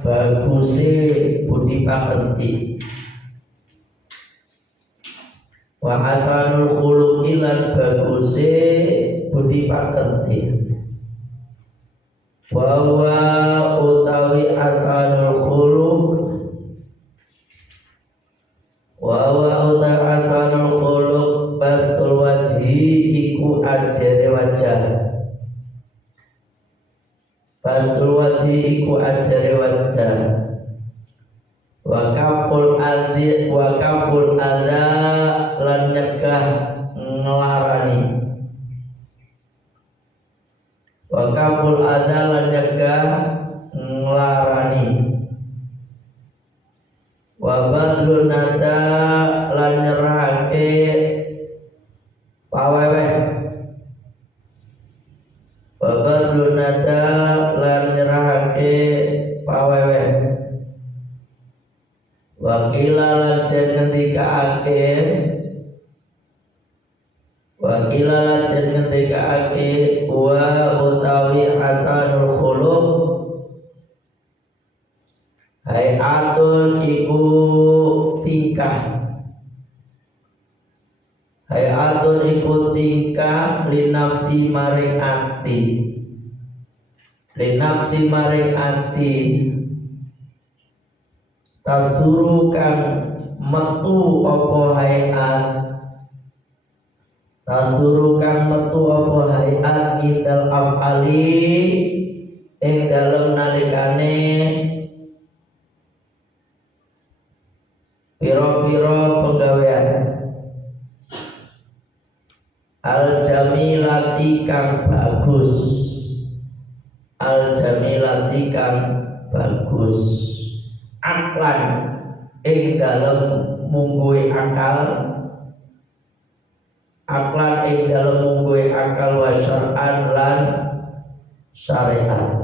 baguse budi pakerti wa hasanul khuluqi lan baguse budi pakerti wa utawi hasanul khuluq wa utawi hasanul khuluq bastul wajhi iku ajere wajah bastul wajhi iku ajare wajah wa kaful adha lan nyegah ngelarani wa kaful adha lan nyegah ngelarani wa badlun nada lan nyerahake paweweh wa badlun nada lan nyerahake paweweh wakila lan den ngendikaake wa utawi hasanul khuluq hayatul iku tingkah linafsi maring ati tasduru kang metu apa hayat idal afali ing dalem nalikane pira-pira penggawean al jamilati kang bagus aklan ing dalem mungguhe akal wa syar'an lan syariat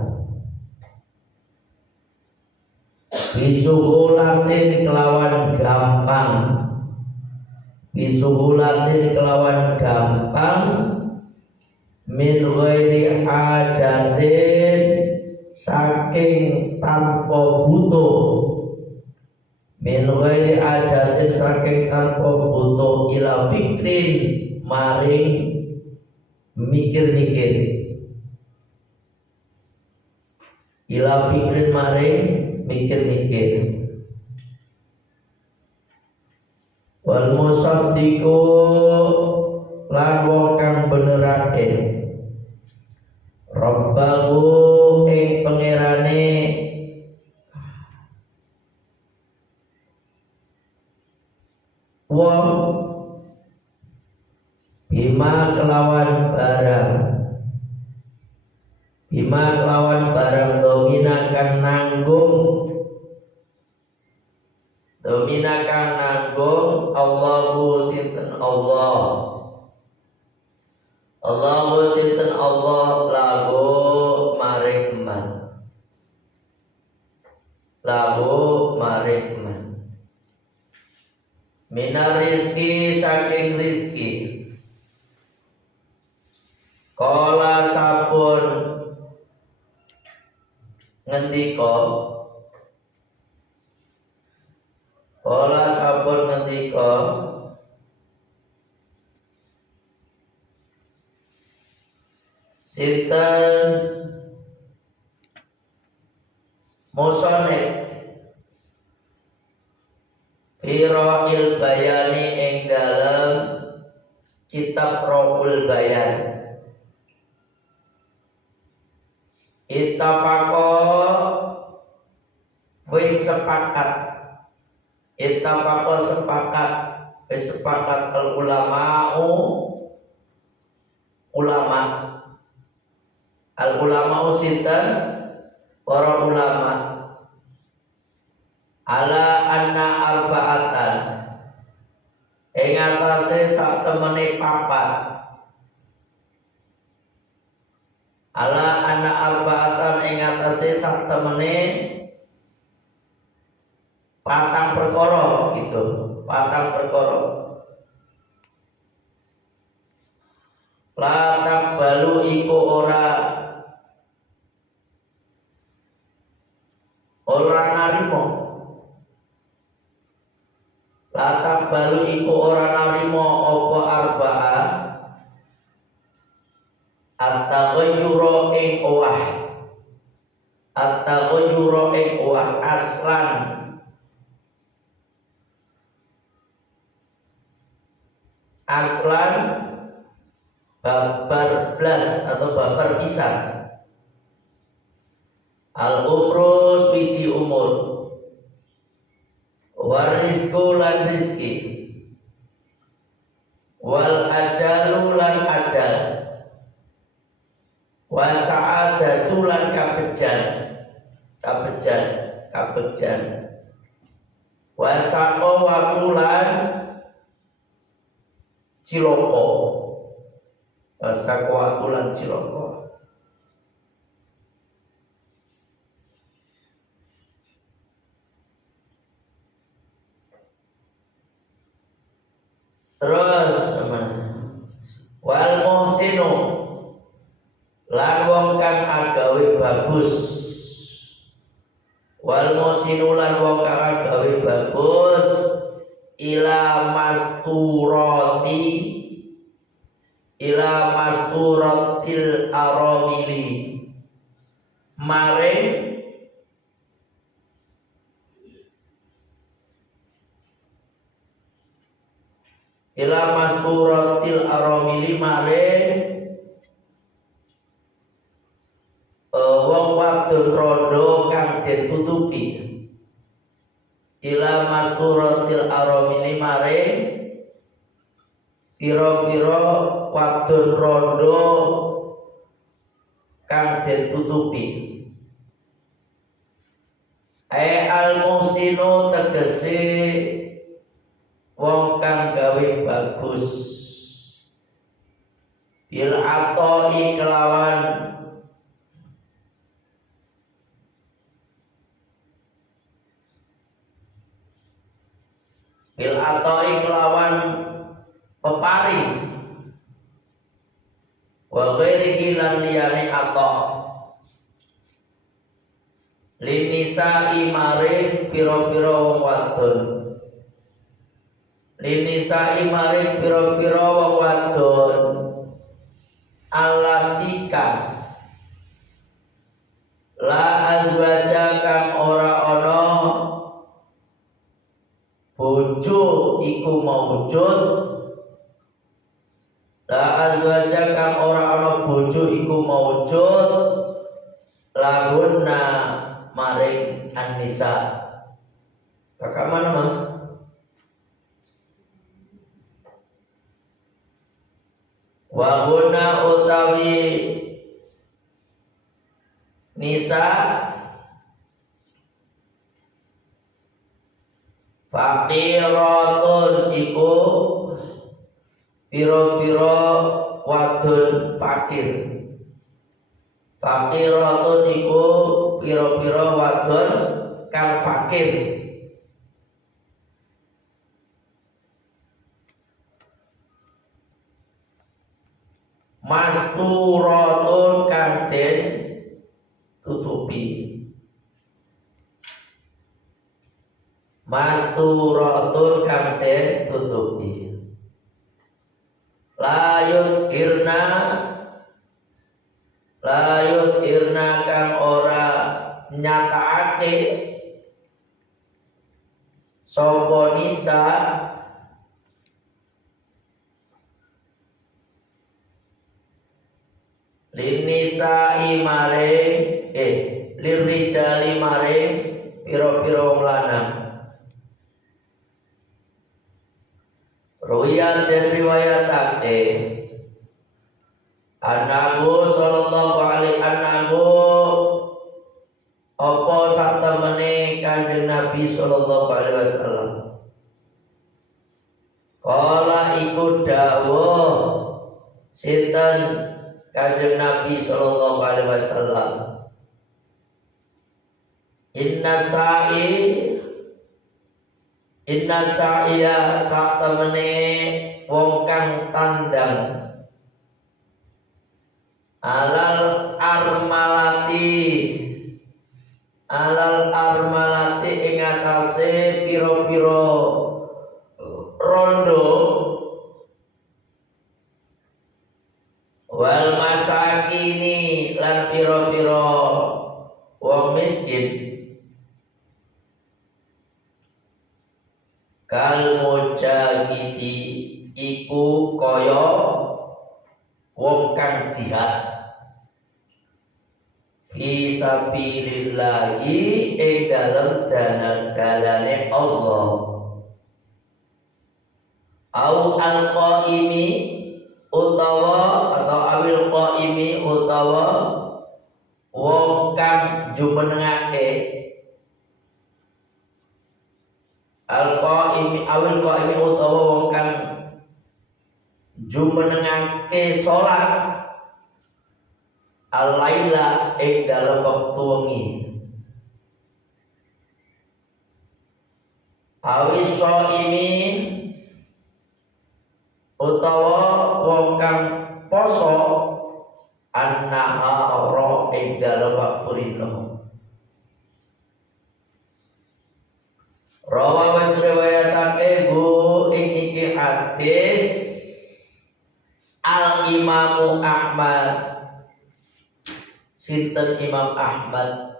bisuhulatin kelawan gampang min ghairi hajatin saking tanpa butuh ila fikrin maring mikir-mikir wal musaddiqu lan wong kang benerake rabbahu ing pangerane wong bima kelawan barang domina kang nanggung Allahu sinten Allah lahu maring man minar rizki saking rizki kala sabun ngendika sinten musonib Fira'il Bayani ing dalam kitab Rohul Bayan ittafaqo wis sepakat al ulama sinten para ulama ala anna arba'atan ing atase sak temene papat patang perkara la takbalu iku ora narimo. Latak balu iku ora narimo apa arba'ah at-taghayyura ing owah. At-taghayyura ing owah aslan. Aslan babar blas atau babar pisan. Al-umru suci umur, warizku lan rizki, wal ajalu lan ajal, wasa'adatu lan kabejan, wasaqo wakulan ciloko, wasaqo wakulan ciloko. Terus wal muhsinu lan wong kang agawe bagus. Wal muhsinu lan wong kang agawe bagus ila masturatil aramili maring ila masturatil aramili maring wong wadon rondo kang den tutupi. Ila masturatil aramili maring pira-pira wadon rondo kang den tutupi. Al muhsinu tegese wong kang gawe bagus bil atoi kelawan peparing wa ghairi lan liyane ato linisa maring pira-pira wong wadon linisa maring pira-pira wong wadon alatika la azwaja kang ora ana bojo iku maujud. La azwaja kang ora ana bojo iku maujud lahunna maring an-nisa. Kakak mana mah? Wa hunna utawi nisa faqiratun iku pira-pira wadon fakir. Faqiratun iku pira-pira wadon kang fakir. Masturatun kang den tutupi. Masturatun kang den tutupi. Layut irna kang ora nyatakake sapa nisa linisai maring lirijali maring pira-pira wong lanang. Ruwiyat dan riwayatake Anabu sallallahu alaihi anabu apa satemene Kanjeng Nabi sallallahu alaihi wasallam kala iku dawuh sinten Kanjeng Nabi sallallahu alaihi wasallam Inna sa'iya satemene wong kang tandang alal armalati alal armalati ing atase pira-pira rondo wal masakini lan pira-pira wong miskin kal mujahidi iku kaya wong kang jihad fi sabilillahi ing dalem dalane Allah au al-qaimi utawa atau awil qaimi utawa wong kang jumenengake al-qaimi awil qaimi utawa wong kang jumenengake salat al-laila ing dalem wektu wengi awis shaimin utawa wong kang poso an-nahara ing dalem wektu rino rawa wis riwayatake bu ing iki hadis al-Imamu Ahmad sinten Imam Ahmad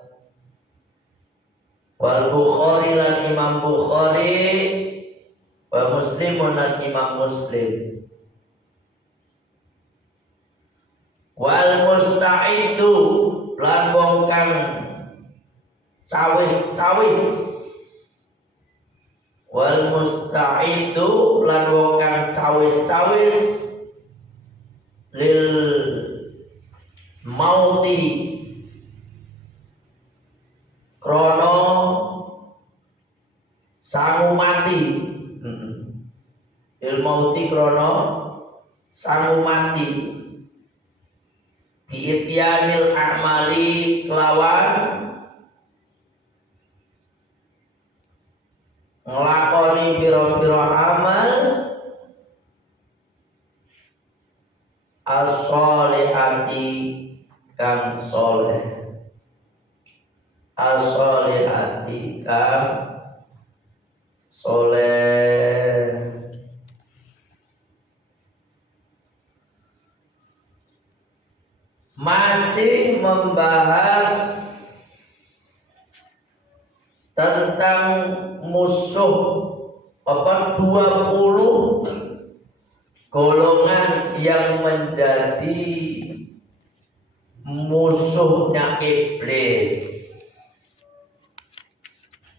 wal Bukhari lan Imam Bukhari wa Muslimun lan Imam Muslim wal musta'idu lan wong kang cawis wal musta'idu lan wong kang cawis lil mauti krono sangu mati lil mauti krono sangu mati biityanil a'mali kelawan nglakoni pira-pira amal as-sholihati kang soleh as-sholihati kang soleh. Masih membahas tentang musuh 20 golongan yang menjadi musuhnya iblis.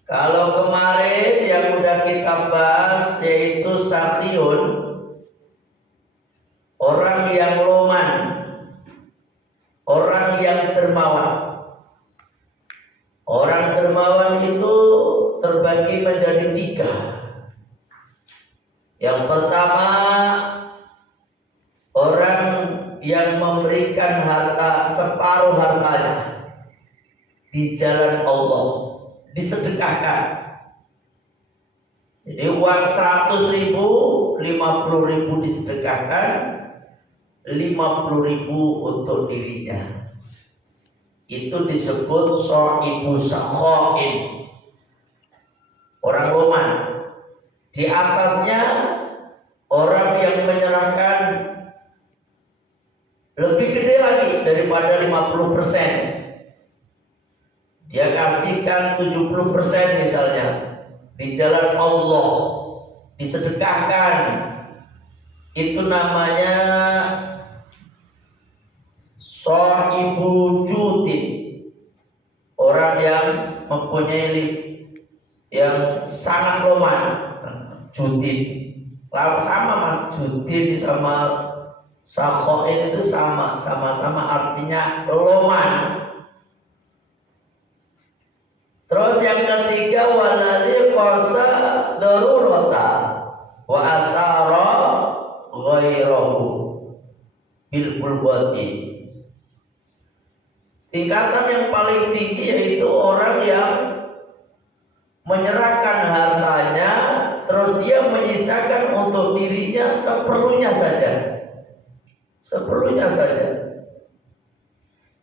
Kalau kemarin yang udah kita bahas yaitu Sakhiyun, orang yang loman, orang yang dermawan. Orang dermawan itu terbagi menjadi 3. Yang pertama, orang yang memberikan harta separuh hartanya di jalan Allah, disedekahkan. Jadi uang 100.000, 50.000 disedekahkan, 50.000 untuk dirinya. Itu disebut shaibu sakhain, orang loman. Di atasnya orang yang menyerahkan lebih gede lagi daripada 50%. Dia kasihkan 70% misalnya di jalan Allah, disedekahkan. Itu namanya shaibu judin, orang yang mempunyai yang sangat loman. Judin sama mas, judin sama sakhain itu sama-sama artinya loman. Terus yang ketiga, waladhi qasa darurata wa athara ghairahu bil bulwati. Tingkatan yang paling tinggi yaitu orang yang menyerahkan hartanya, terus dia menyisakan untuk dirinya seperlunya saja. Seperlunya saja.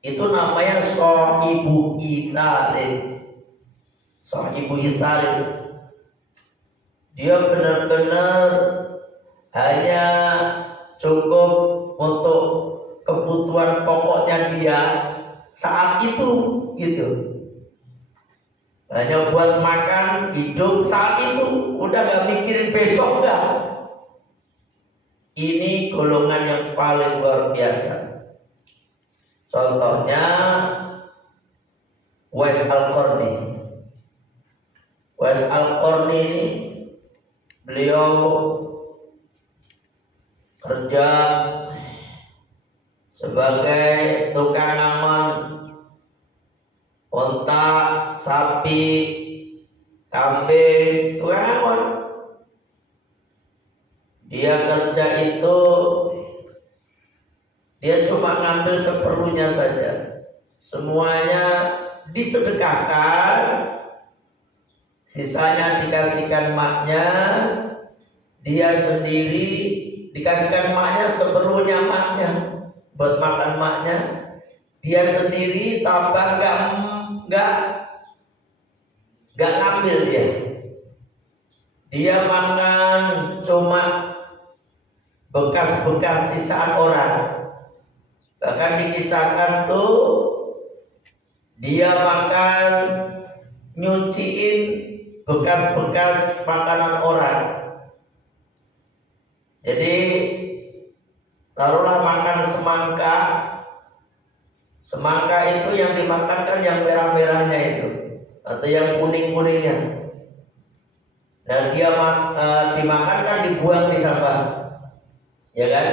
Itu namanya shaibu itharin. Sahibu Itarik. Dia benar-benar hanya cukup untuk kebutuhan pokoknya dia saat itu gitu. Hanya buat makan, hidup saat itu, udah gak mikirin besok gak. Ini golongan yang paling luar biasa. Contohnya Uwais Al-Qarni. Uwais Al-Qarni ini beliau kerja sebagai tukang angon unta, sapi, kambing, tukang angon. Dia kerja itu dia cuma ngambil seperlunya saja. Semuanya disedekahkan, sisanya dikasihkan maknya, dia sendiri dikasihkan maknya seperlunya maknya buat makan maknya, dia sendiri tambah nggak ngambil dia makan cuma bekas-bekas sisaan orang. Bahkan dikisahkan tuh dia makan nyuciin bekas-bekas makanan orang. Jadi taruhlah makan semangka. Semangka itu yang dimakan kan yang merah-merahnya itu atau yang kuning-kuningnya. Dan dia dimakan kan dibuang di sampah, ya kan?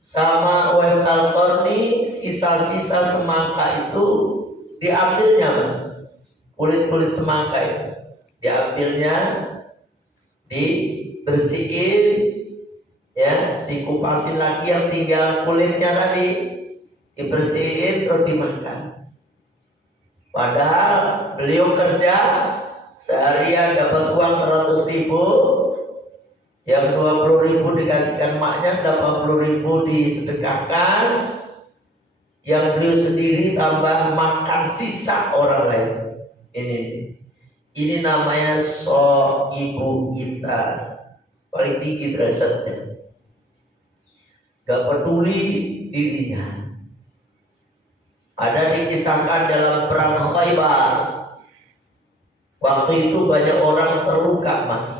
Sama Uwais Al-Qarni, sisa-sisa semangka itu diambilnya, mas. Kulit-kulit semangka itu diambilnya, dibersihin, ya, dikupasin lagi yang tinggal kulitnya tadi, dibersihin terus dimakan. Padahal beliau kerja seharian dapat uang 100.000, yang 20.000 dikasihkan maknya, 80.000 disedekahkan, yang beliau sendiri tambah makan sisa orang lain. Ini namanya Sohibu Ithar, paling tinggi derajatnya, gak peduli dirinya. Ada dikisahkan dalam perang Khaybar. Waktu itu banyak orang terluka, mas.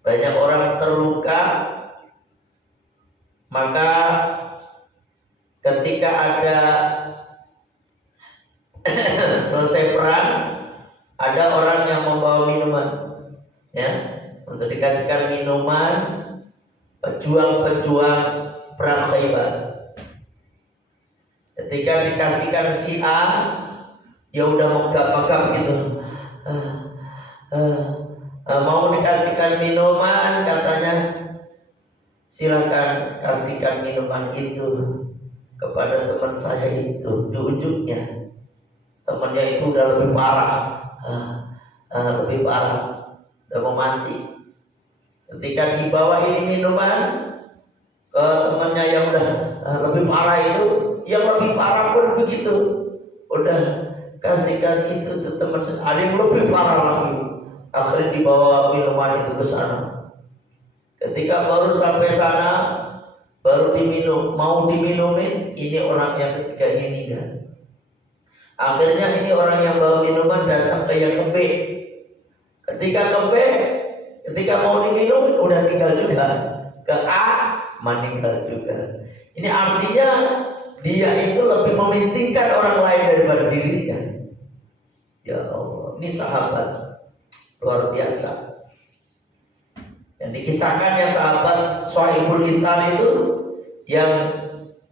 Banyak orang terluka. Maka ketika ada selesai perang, ada orang yang membawa minuman, ya, untuk dikasihkan minuman pejuang-pejuang perang Khaybar. Ketika dikasihkan si A, ya udah megap-megap gitu. Mau dikasihkan minuman, katanya silakan kasihkan minuman itu kepada teman saya itu. Di ujungnya temannya itu udah lebih parah, udah mau mati. Ketika dibawa ini minuman ke temannya yang udah lebih parah itu, yang lebih parah pun begitu, udah kasihkan itu ke teman saya. Ada yang lebih parah lagi. Akhirnya dibawa minuman itu ke sana. Ketika baru sampai sana, baru diminum, mau diminumin, ini orang yang ketiga ini meninggal. Akhirnya ini orang yang bawa minuman datang ke yang ke B. Ketika ke B, ketika mau diminum udah meninggal juga. Ke A meninggal juga. Ini artinya dia itu lebih mementingkan orang lain daripada dirinya. Ya Allah, ini sahabat luar biasa. Yang dikisahkan yang sahabat Sohibul Ithar itu, yang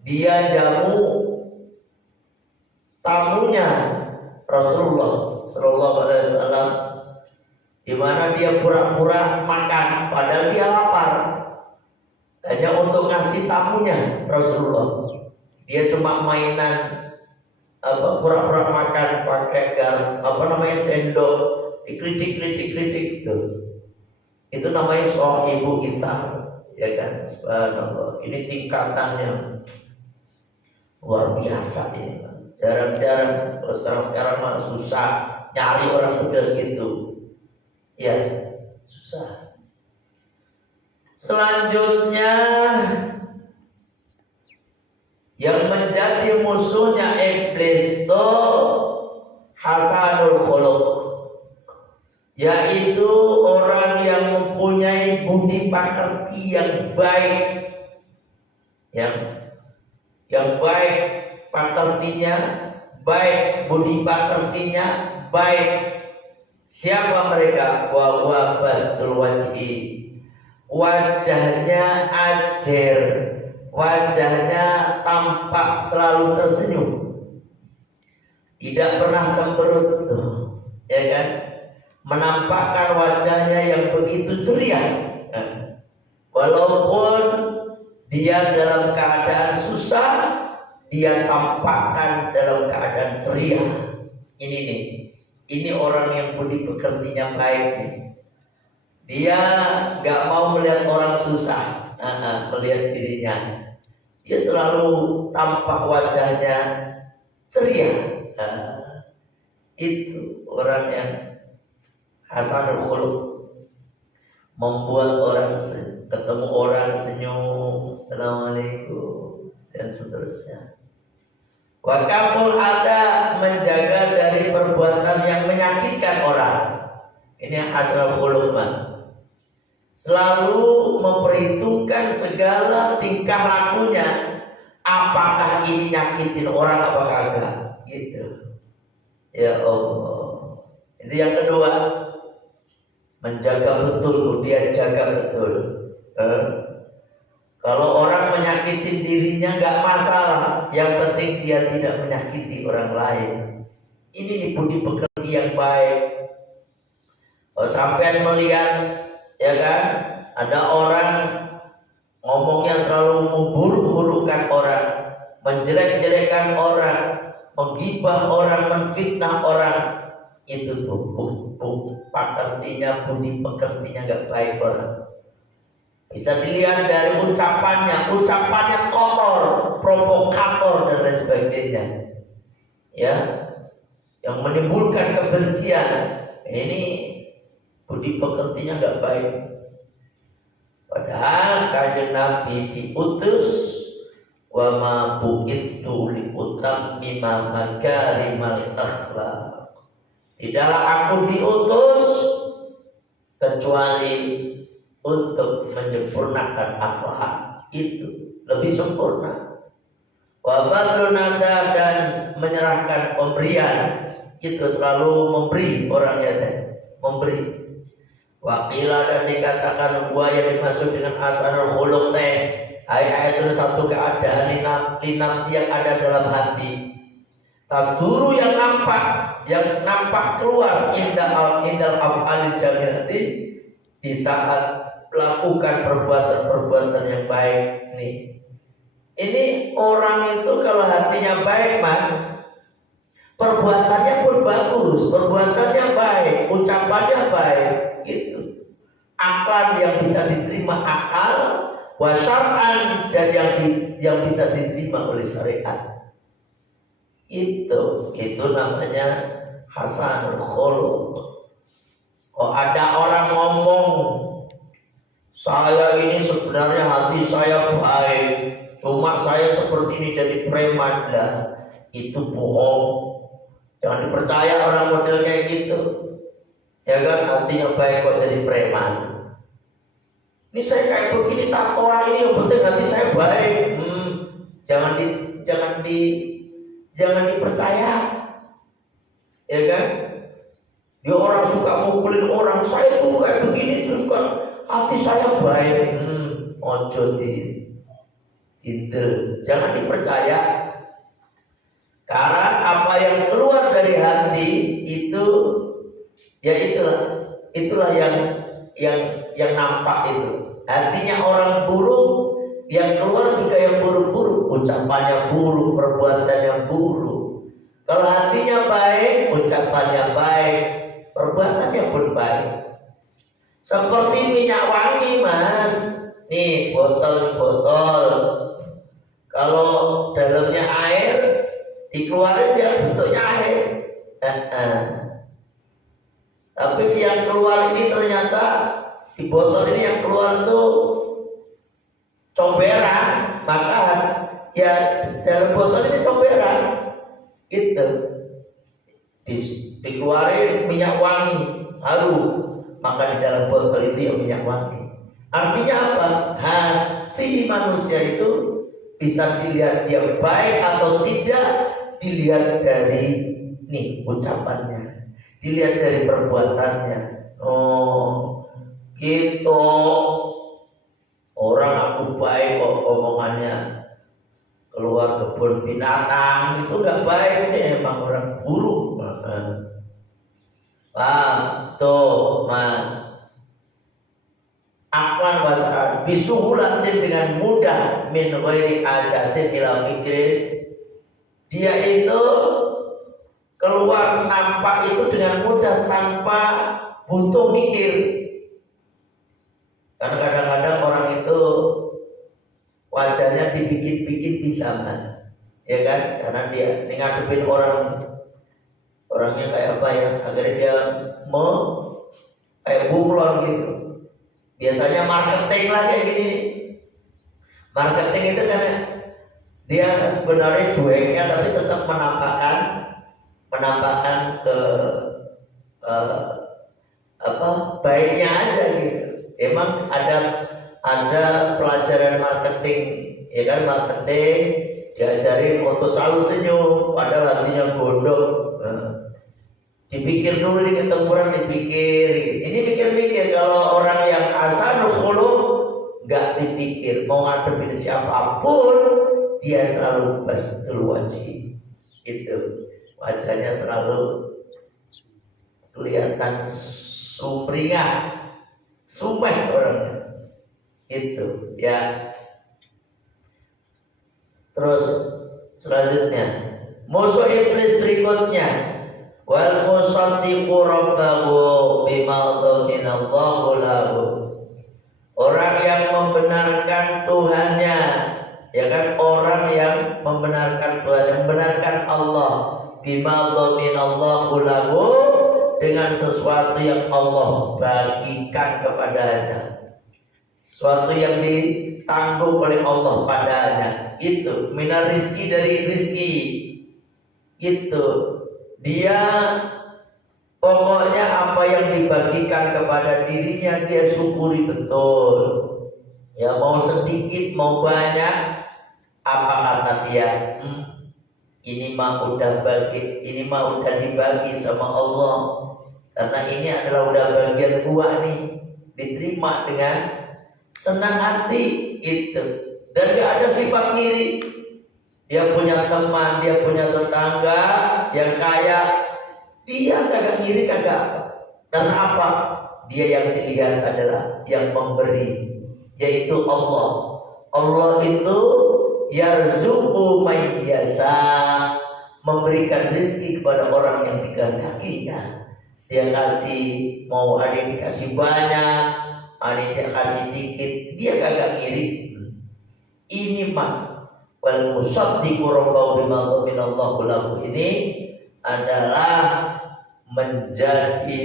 dia jamu tamunya Rasulullah Sallallahu Alaihi Wasallam, di mana dia pura-pura makan padahal dia lapar, hanya untuk ngasih tamunya Rasulullah. Dia cuma mainan pura-pura makan pakai sendok, dikritik itu. Itu namanya Sohibu Ithar, ya kan? Subhanallah. Ini tingkatannya luar biasa ini. Jarang-jarang, kalau sekarang mah susah nyari orang muda segitu. Ya, susah. Selanjutnya yang menjadi musuhnya iblis itu hasanul khuluq, yaitu orang yang mempunyai budi pekerti yang baik, yang baik pekertinya, baik budi pekertinya baik. Siapa mereka? Wa huwa bastul wajhi, wajahnya ajer, wajahnya tampak selalu tersenyum, tidak pernah cemberut, ya kan? Menampakkan wajahnya yang begitu ceria, walaupun dia dalam keadaan susah, dia tampakkan dalam keadaan ceria. Ini orang yang budi pekertinya baik nih. Dia nggak mau melihat orang susah, melihat dirinya. Dia selalu tampak wajahnya ceria. Itu orang yang hasanul khuluq, membuat orang ketemu orang senyum, assalamualaikum dan seterusnya. Wa kaful ada, menjaga dari perbuatan yang menyakitkan orang. Ini hasanul khuluq, Mas. Selalu memperhitungkan segala tingkah lakunya, apakah ini nyakitin orang apa kagak, gitu. Ya Allah. Itu yang kedua, menjaga betul, dia jaga betul. Kalau orang menyakitin dirinya nggak masalah, yang penting dia tidak menyakiti orang lain. Ini nih budi pekerti yang baik. Sampai melihat, ya kan, ada orang ngomongnya selalu memburuk-burukkan orang, menjelek-jelekan orang, menggibah orang, menfitnah orang, itu tuh pekertinya, budi pekertinya nggak baik orang. Bisa dilihat dari ucapannya kotor, provokator dan lain sebagainya, ya, yang menimbulkan kebencian. Ini budi pekertinya nggak baik. Padahal kanjeng Nabi diutus, wa ma bu'itsu li utammima makarimal akhlaq. Tidaklah aku diutus kecuali untuk menyempurnakan akhlak, itu lebih sempurna. Wa badlunada, dan menyerahkan pemberian, itu selalu memberi orangnya, memberi. Waqila, dan dikatakan gua yang dimaksud dengan hasanul khuluq ayat itu satu keadaan linafsi yang ada dalam hati. Tasduru yang nampak keluar indal af'al jamiyati, di saat melakukan perbuatan-perbuatan yang baik. Ini orang itu kalau hatinya baik, Mas, perbuatannya pun bagus, perbuatannya baik, ucapannya baik, gitu. Akal yang bisa diterima akal, wa syar'an, dan yang bisa diterima oleh syariat. Itu namanya hasanul khuluq. Oh, ada orang ngomong, saya ini sebenarnya hati saya baik, cuma saya seperti ini jadi preman, lah. Itu bohong. Jangan dipercaya orang model kayak gitu. Ya kan, hatinya baik kok jadi preman. Ini saya kayak begini tatoan ini, yang penting hati saya baik. Jangan dipercaya. Ya kan? Dia orang suka mukulin orang, saya tuh kayak begini terus kan hati saya baik. Ojo jangan dipercaya. Karena apa yang keluar dari hati itu, ya itulah yang nampak itu. Hatinya orang buruk, yang keluar juga yang buruk-buruk, ucapannya buruk, perbuatannya buruk. Kalau hatinya baik, ucapannya baik, perbuatannya pun baik. Seperti minyak wangi, Mas. Nih botol. Kalau dalamnya air, dikeluarin dia bentuknya air. Tapi yang keluar ini ternyata di botol ini yang keluar tuh comberan, maka ya dalam botol ini comberan gitu. Dikeluarin minyak wangi harum, maka di dalam botol itu ya minyak wangi. Artinya apa? Hati manusia itu bisa dilihat dia baik atau tidak, dilihat dari nih ucapannya, dilihat dari perbuatannya. Oh gitu, orang aku baik kok omongannya, keluar kebun binatang itu nggak baik deh, emang orang buruk. Paham tuh mas? Akwan wasran bisuhulatin, dengan mudah, min ghairi ajatin ila fikrin, dia itu keluar nampak itu dengan mudah tanpa butuh mikir. Kan kadang-kadang orang itu wajahnya dibikin-bikin bisa mas, ya kan? Karena dia ngadepin orangnya kayak apa ya, agar dia mau kayak bunglon gitu. Biasanya marketing lah kayak gini nih. Marketing itu kan dia sebenarnya cueknya tapi tetap menampakkan ke baiknya aja gitu. Emang ada pelajaran marketing, ya kan? Marketing diajarin untuk selalu senyum, padahal hatinya gondok. Dipikir dulu di ketempuran, dipikir. Ini pikir-pikir. Kalau orang yang hasanul khuluq nggak dipikir, mau ngadepin siapapun dia selalu bastul wajhi. Itu wajahnya selalu kelihatan sumringah, sumpah orangnya. Itu ya. Terus selanjutnya musuh iblis berikutnya, wal musaddiqu rabbahu bima dhaminallahu lahu, orang yang membenarkan Tuhannya, ya kan? Orang yang membenarkan Tuhan, yang membenarkan Allah, bima dhaminallahu lahu, dengan sesuatu yang Allah bagikan kepadanya, sesuatu yang ditanggung oleh Allah padanya. Itu minar rizki, dari rizki itu. Dia pokoknya apa yang dibagikan kepada dirinya dia syukuri betul. Ya mau sedikit mau banyak, apa kata dia? Ini mah udah dibagi sama Allah. Karena ini adalah udah bagian gua nih, diterima dengan senang hati itu. Dan gak ada sifat ngiri. Dia punya teman, dia punya tetangga yang kaya, dia kagak ngiri, kagak. Karena apa? Dia yang dilihat adalah yang memberi, yaitu Allah. Allah itu yarzuqu may yasha, memberikan rezeki kepada orang yang dikehendakinya. Dia kasih, mau ada yang dikasih banyak, ada yang dikasih dikit, dia kagak ngiri. Ini mas, wal musaddiqu rabbahu bima dhaminallahu lahu, ini adalah menjadi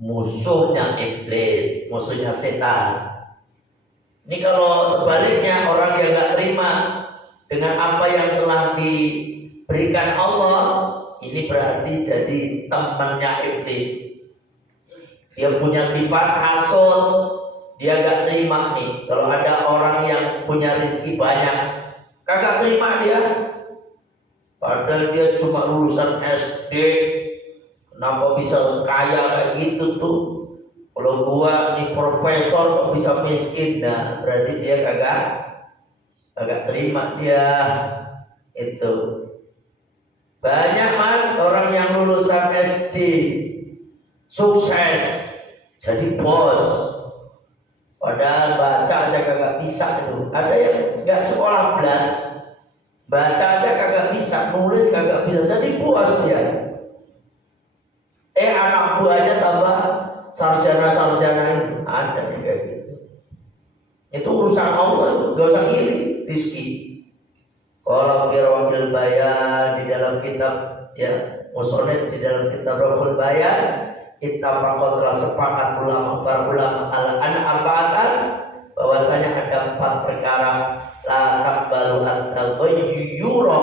musuhnya iblis, musuhnya setan. Ini kalau sebaliknya, orang yang gak terima dengan apa yang telah diberikan Allah, ini berarti jadi temannya iblis. Dia punya sifat hasud, dia gak terima nih. Kalau ada orang yang punya rezeki banyak, kagak terima dia. Padahal dia cuma lulusan SD, kenapa bisa kaya kayak gitu tuh? Kalau gua nih profesor kok bisa miskin? Nah, berarti dia kagak terima dia. Itu banyak mas orang yang lulusan SD sukses jadi bos, padahal baca aja kagak bisa itu. Ada yang nggak sekolah belas, baca aja kagak bisa, nulis kagak bisa, jadi bos dia. Anak buahnya tambah sarjana itu ada kayak gitu. Itu urusan Allah, gak usah iri rizki. Kalau Firwakil Bayan di dalam kitab ya musonef, di dalam kitab Rohul Bayan, ittafaqat telah sepakat para ulama ala an arba'atan bahwasanya ada 4 perkara la taqbalu at-taghayyura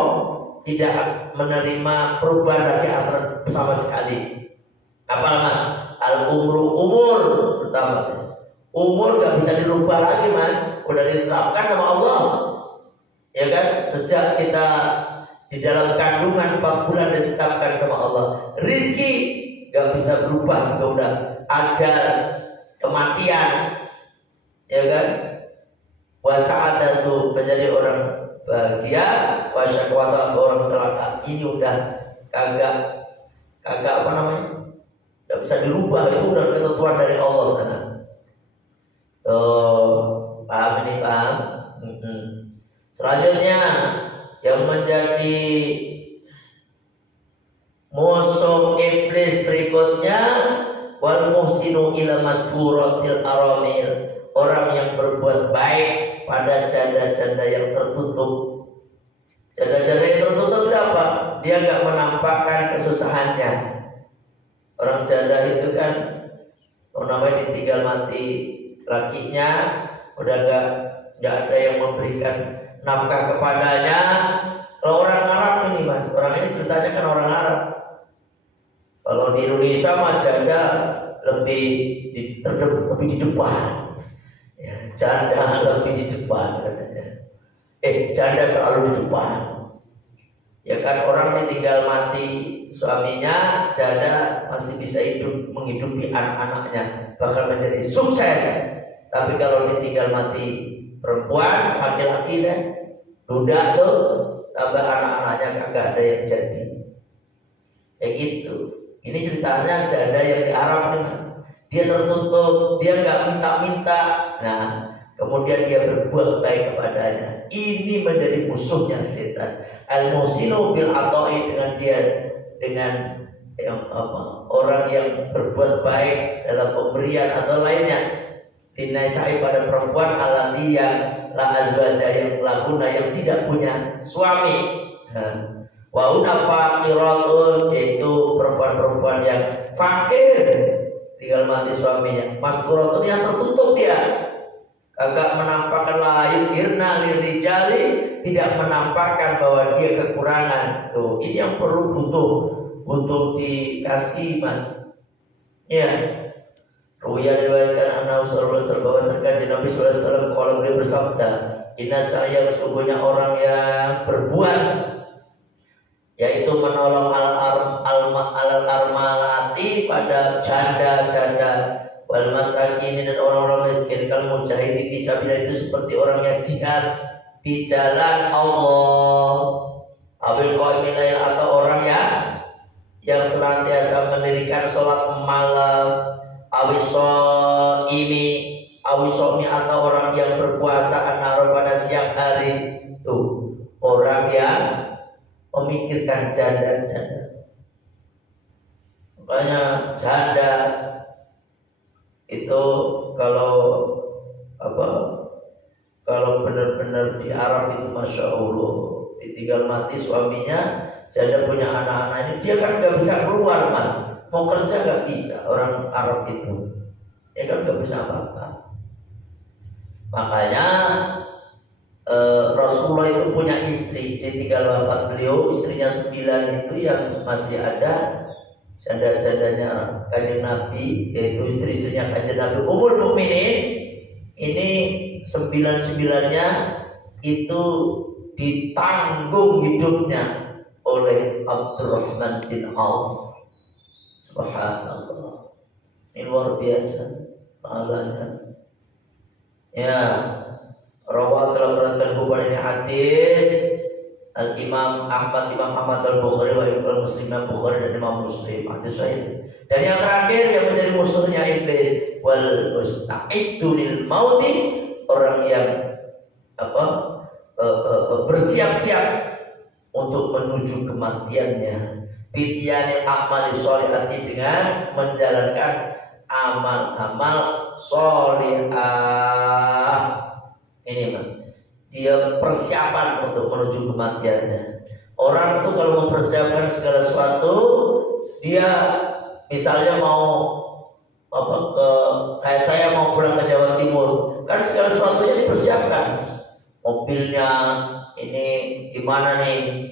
tidak menerima perubahan bagi asal sama sekali. Apa Mas? Umur pertama. Umur gak bisa dirubah lagi Mas, udah ditetapkan sama Allah. Ya kan? Sejak kita di dalam kandungan 4 bulan ditetapkan sama Allah. Rizki gak bisa berubah juga udah. Ajal, kematian, ya kan? Wasa'adatu menjadi orang bahagia, wasyaqwata orang celaka. Ini udah kagak apa namanya? Gak bisa dirubah, itu udah ketentuan dari Allah sana. Paham ini paham? Selanjutnya yang menjadi musuh iblis berikutnya wal muhsinu ila masburatil aramil, orang yang berbuat baik pada janda-janda yang tertutup. Janda-janda yang tertutup itu apa? Dia enggak menampakkan kesusahannya. Orang janda itu kan namanya ditinggal mati lakinya, udah enggak ada yang memberikan nafkah kepadanya. Kalau orang Arab ini Mas, orang ini ceritanya kan orang Arab. Kalau di Indonesia mah janda lebih di depan, ya, janda lebih di depan katanya. Janda selalu di depan. Ya kan, orang ditinggal mati suaminya, janda masih bisa menghidupi anak-anaknya, bahkan menjadi sukses. Tapi kalau ditinggal mati perempuan, laki-laki deh, duda tuh, tambah anak-anaknya kagak ada yang jadi. Kayak gitu. Ini ceritanya janda yang di Arab nih Mas. Dia tertutup, dia nggak minta-minta. Nah, kemudian dia berbuat baik kepadanya. Ini menjadi musuhnya setan. Al-musinu bil ata'i, dengan orang yang berbuat baik dalam pemberian atau lainnya. Dinaisai pada perempuan alati yang la azwaja yang laguna yang tidak punya suami. Wa una faqiratun, yaitu perempuan-perempuan yang fakir tinggal mati suaminya. Maskuratun yang tertutup dia, agak menampakkan lain irna lirijali, tidak menampakkan bahwa dia kekurangan. Tuh, ini yang perlu butuh dikasih Mas. Ya. Ruya diriwayatkan Nabi sallallahu alaihi wasallam bahwasanya Nabi sallallahu alaihi wasallam kalau beliau bersabda, "Inna saya sesungguhnya orang yang berbuat yaitu menolong al-armalati pada janda-janda wal masakin dan orang-orang miskin, kal mujahid fisabilillah, itu seperti orang yang jihad di jalan Allah. Abil qaimin atau orang yang senantiasa mendirikan sholat malam. Awisomi atau orang yang berpuasa anaro pada siang hari. Tuh, orang yang memikirkan janda-janda. Makanya janda itu kalau benar-benar di Arab itu Masya Allah, ditinggal mati suaminya, janda punya anak-anak ini, dia kan nggak bisa keluar Mas. Mau kerja nggak bisa, orang Arab itu, ya kan nggak bisa apa-apa. Makanya Rasulullah itu punya istri, ditinggal wafat beliau, istrinya 9 itu yang masih ada, janda-jandanya Kanjeng Nabi, yaitu istri-istrinya Kanjeng Nabi Ummul Mukminin. Ini 9-9-nya itu ditanggung hidupnya oleh Abdurrahman bin Auf. Subhanallah, ini luar biasa pahalanya. Ya, rawat telah beratkan bukan ini hadis Imam Ahmad al-Bukhari wa Imam Muslim al-Bukhari dan Imam Muslim, hadis sahih. Dan yang terakhir yang menjadi musuhnya iblis wal musta'iddu lil mauti, orang yang bersiap-siap untuk menuju kematiannya. Bidyanil amali sholihati, dengan menjalankan amal-amal sholihah. Ini Mas, dia persiapan untuk menuju kematiannya. Orang itu kalau mempersiapkan segala sesuatu, dia Misalnya mau apa ke kayak saya mau pulang ke Jawa Timur, kan segala sesuatunya dipersiapkan. Mobilnya ini gimana nih?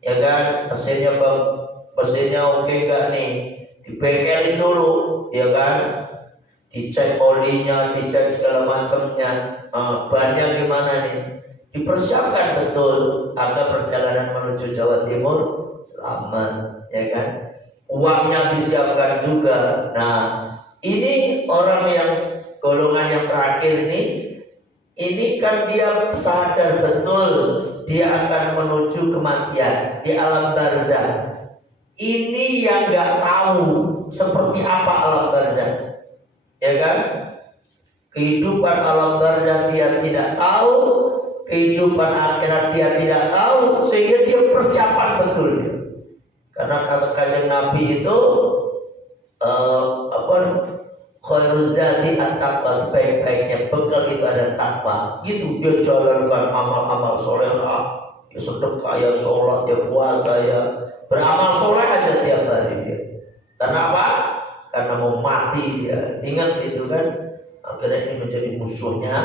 Ya kan, mesinnya oke enggak nih? Dibengkelin dulu, ya kan? Dicek olinya, dicek segala macamnya, bannya gimana nih? Dipersiapkan betul agar perjalanan menuju Jawa Timur selamat, ya kan? Uangnya disiapkan juga. Nah, ini orang yang golongan yang terakhir ini kan dia sadar betul dia akan menuju kematian di alam barzah. Ini yang nggak tahu seperti apa alam barzah, ya kan? Kehidupan alam barzah dia tidak tahu, kehidupan akhirat dia tidak tahu, sehingga dia persiapan betul. Karena kata Kanjeng Nabi itu khairuz zati at-taqwa, sebaik-baiknya bekal itu ada takwa. Itu dia jalankan amal-amal solehah, ya sedekah, ya sholat, ya puasa, ya beramal soleh aja tiap hari dia. Kenapa? Karena mau mati dia. Ingat itu kan. Akhirnya ini menjadi musuhnya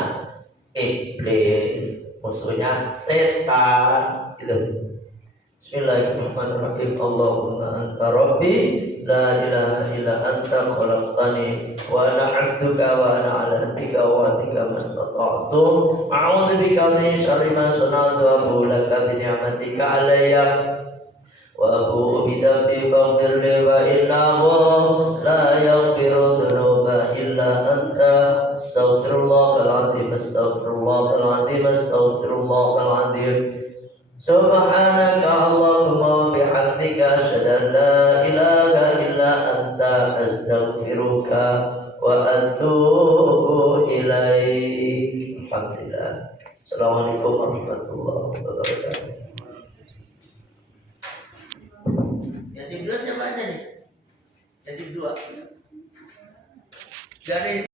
iblis, musuhnya setan. Gitu. Bismillahirrahmanirrahim. Allahumma anta rabbi la ilaha illa anta khalaqtani wa ana 'abduka wa ana 'ala ahdika wa wa'dika mastata'tu a'udzu bika min syarri ma sana'tu wa abu'u laka bi ni'matika 'alayya wa abu'u bi dhanbi faghfir li wa innahu la yaghfiru dhunuba illa anta astaghfirullahal 'azim astaghfirullahal 'azim astaghfirullahal 'azim. Subhanaka Allahumma bihamdika asyhadu an la ilaha illa anta astaghfiruka wa atubu ilaik. Alhamdulillah. Assalamualaikum warahmatullahi wabarakatuh. Yasin 2 siapa aja nih? Yasin 2. Dari